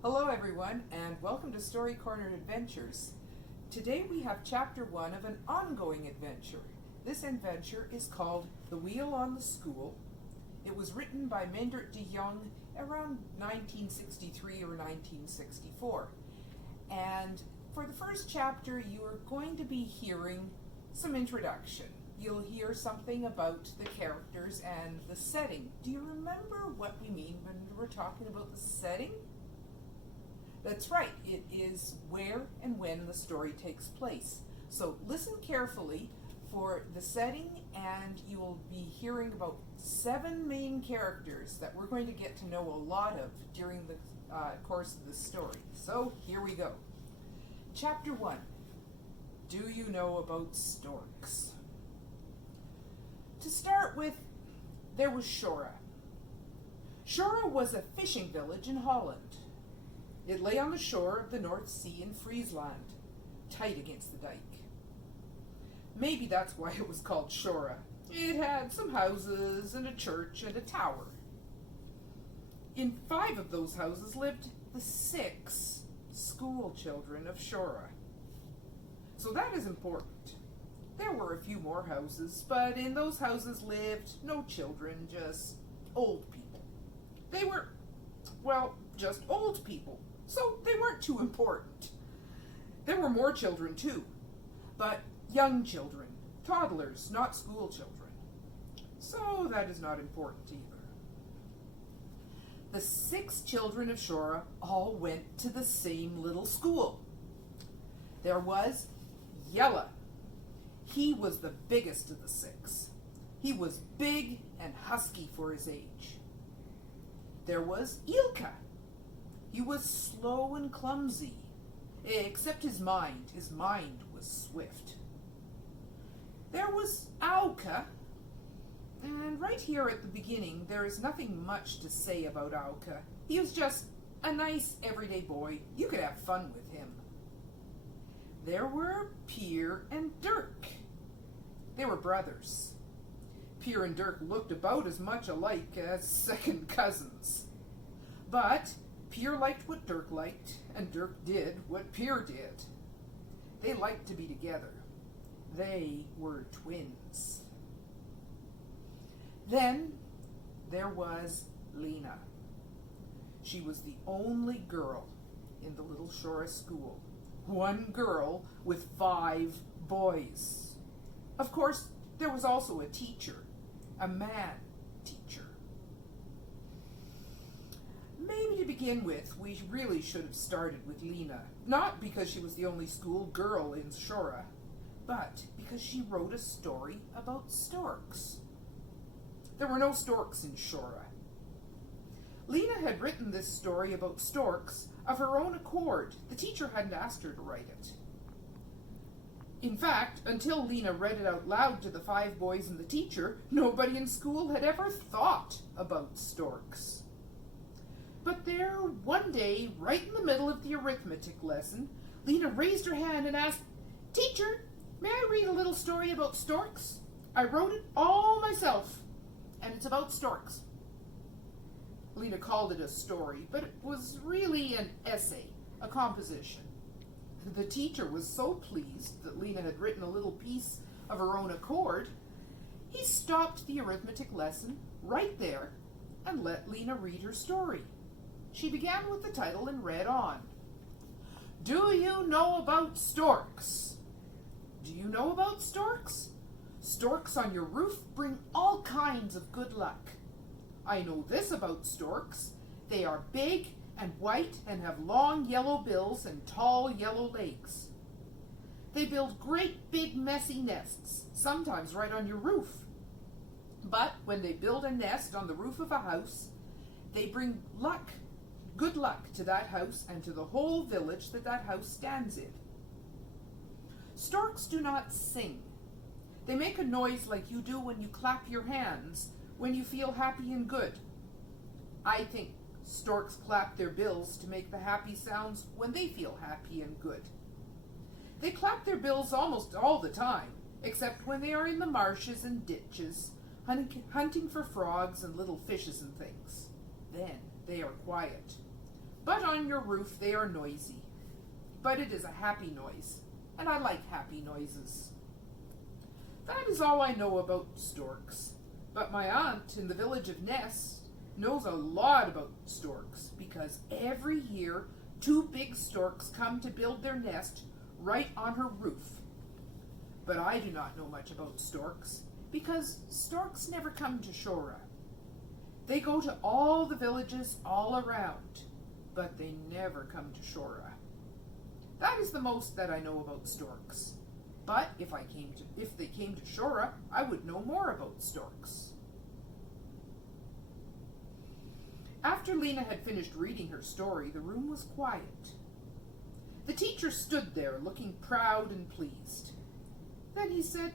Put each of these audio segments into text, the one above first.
Hello everyone, and welcome to Story Corner Adventures. Today we have chapter 1 of an ongoing adventure. This adventure is called The Wheel on the School. It was written by Meindert DeJong around 1963 or 1964. And for the first chapter you are going to be hearing some introduction. You'll hear something about the characters and the setting. Do you remember what we mean when we're talking about the setting? That's right, it is where and when the story takes place. So listen carefully for the setting, and you will be hearing about 7 main characters that we're going to get to know a lot of during the course of the story. So here we go. Chapter 1. Do you know about storks? To start with, there was Shora. Shora was a fishing village in Holland. It lay on the shore of the North Sea in Friesland, tight against the dike. Maybe that's why it was called Shora. It had some houses and a church and a tower. In 5 of those houses lived the 6 school children of Shora. So that is important. There were a few more houses, but in those houses lived no children, just old people. They were, well, just old people. So they weren't too important. There were more children too, but young children, toddlers, not school children. So that is not important either. The 6 children of Shora all went to the same little school. There was Yella. He was the biggest of the 6. He was big and husky for his age. There was Ilka. He was slow and clumsy, except his mind. His mind was swift. There was Auka, and right here at the beginning, there is nothing much to say about Auka. He was just a nice everyday boy. You could have fun with him. There were Pier and Dirk. They were brothers. Pier and Dirk looked about as much alike as second cousins. But Pier liked what Dirk liked, and Dirk did what Pier did. They liked to be together. They were twins. Then there was Lena. She was the only girl in the little Shora school. One girl with 5 boys. Of course, there was also a teacher, a man teacher. Maybe to begin with, we really should have started with Lena. Not because she was the only school girl in Shora, but because she wrote a story about storks. There were no storks in Shora. Lena had written this story about storks of her own accord. The teacher hadn't asked her to write it. In fact, until Lena read it out loud to the 5 boys and the teacher, nobody in school had ever thought about storks. But there, one day, right in the middle of the arithmetic lesson, Lena raised her hand and asked, "Teacher, may I read a little story about storks? I wrote it all myself, and it's about storks." Lena called it a story, but it was really an essay, a composition. The teacher was so pleased that Lena had written a little piece of her own accord, he stopped the arithmetic lesson right there and let Lena read her story. She began with the title and read on. Do you know about storks? Do you know about storks? Storks on your roof bring all kinds of good luck. I know this about storks. They are big and white and have long yellow bills and tall yellow legs. They build great big messy nests, sometimes right on your roof. But when they build a nest on the roof of a house, they bring luck, good luck to that house and to the whole village that house stands in. Storks do not sing. They make a noise like you do when you clap your hands when you feel happy and good. I think storks clap their bills to make the happy sounds when they feel happy and good. They clap their bills almost all the time, except when they are in the marshes and ditches, hunting for frogs and little fishes and things. Then they are quiet. But on your roof, they are noisy. But it is a happy noise, and I like happy noises. That is all I know about storks. But my aunt in the village of Ness knows a lot about storks, because every year 2 big storks come to build their nest right on her roof. But I do not know much about storks, because storks never come to Shora. They go to all the villages all around, but they never come to Shora. That is the most that I know about storks. But if they came to Shora, I would know more about storks. After Lena had finished reading her story, the room was quiet. The teacher stood there looking proud and pleased. Then he said,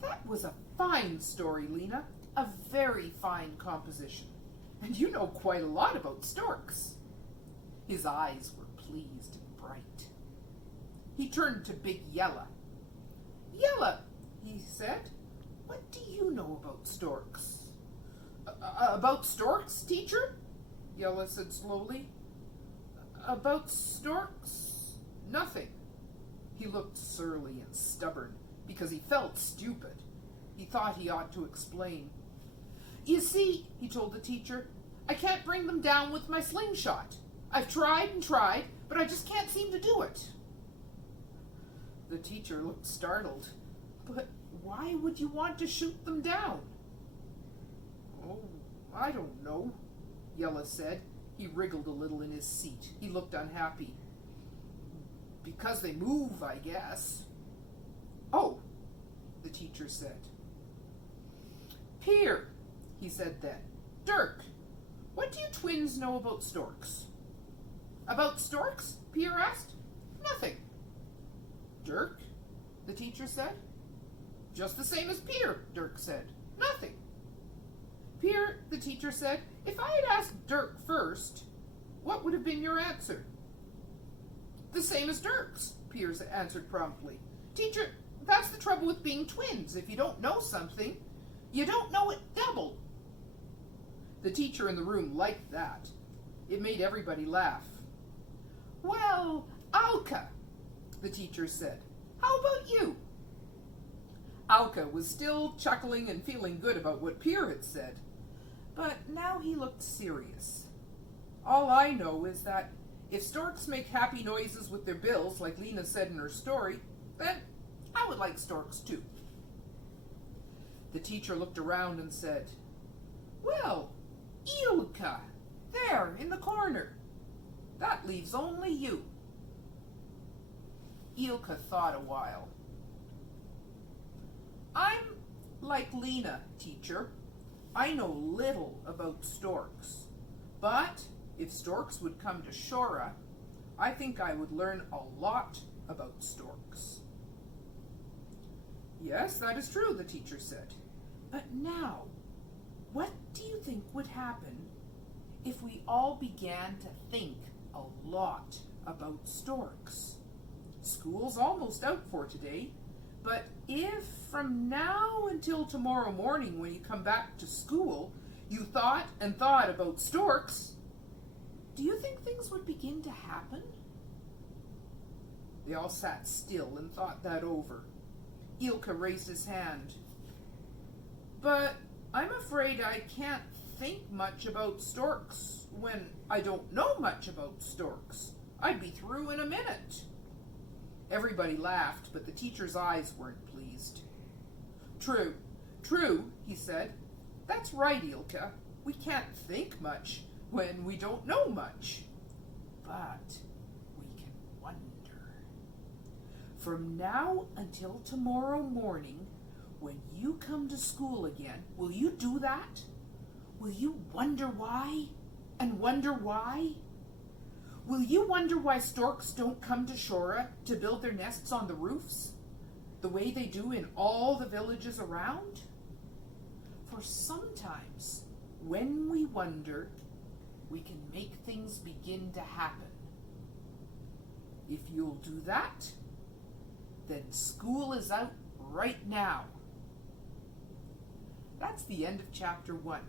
"That was a fine story, Lena, a very fine composition, and you know quite a lot about storks." His eyes were pleased and bright. He turned to Big Yella. "Yella," he said, "what do you know about storks?" About storks, teacher?" Yella said slowly. "About storks? Nothing." He looked surly and stubborn because he felt stupid. He thought he ought to explain. "You see," he told the teacher, "I can't bring them down with my slingshot. I've tried and tried, but I just can't seem to do it." The teacher looked startled. "But why would you want to shoot them down?" "Oh, I don't know," Yella said. He wriggled a little in his seat. He looked unhappy. "Because they move, I guess." "Oh," the teacher said. "Peer," he said then. "Dirk, what do you twins know about storks?" "About storks?" Peer asked. "Nothing." "Dirk," the teacher said. "Just the same as Peer," Dirk said. "Nothing." "Peer," the teacher said, "if I had asked Dirk first, what would have been your answer?" "The same as Dirk's," Peer answered promptly. "Teacher, that's the trouble with being twins. If you don't know something, you don't know it double." The teacher in the room liked that. It made everybody laugh. "Well, Alka," the teacher said, "how about you?" Alka was still chuckling and feeling good about what Peer had said, but now he looked serious. "All I know is that if storks make happy noises with their bills, like Lena said in her story, then I would like storks too." The teacher looked around and said, "Well, Ilka, there in the corner. That leaves only you." Ilka thought a while. "I'm like Lena, teacher. I know little about storks. But if storks would come to Shora, I think I would learn a lot about storks." "Yes, that is true," the teacher said. "But now, what do you think would happen if we all began to think a lot about storks? School's almost out for today, but if from now until tomorrow morning when you come back to school, you thought and thought about storks, do you think things would begin to happen?" They all sat still and thought that over. Ilka raised his hand. "But I'm afraid I can't think much about storks when I don't know much about storks. I'd be through in a minute." Everybody laughed, but the teacher's eyes weren't pleased. True, he said. "That's right, Ilka. We can't think much when we don't know much. But we can wonder. From now until tomorrow morning, when you come to school again, will you do that? Will you wonder why and wonder why? Will you wonder why storks don't come to Shora to build their nests on the roofs, the way they do in all the villages around? For sometimes, when we wonder, we can make things begin to happen. If you'll do that, then school is out right now." That's the end of chapter 1.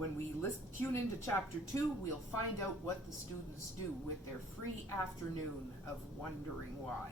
When we tune into chapter 2, we'll find out what the students do with their free afternoon of wondering why.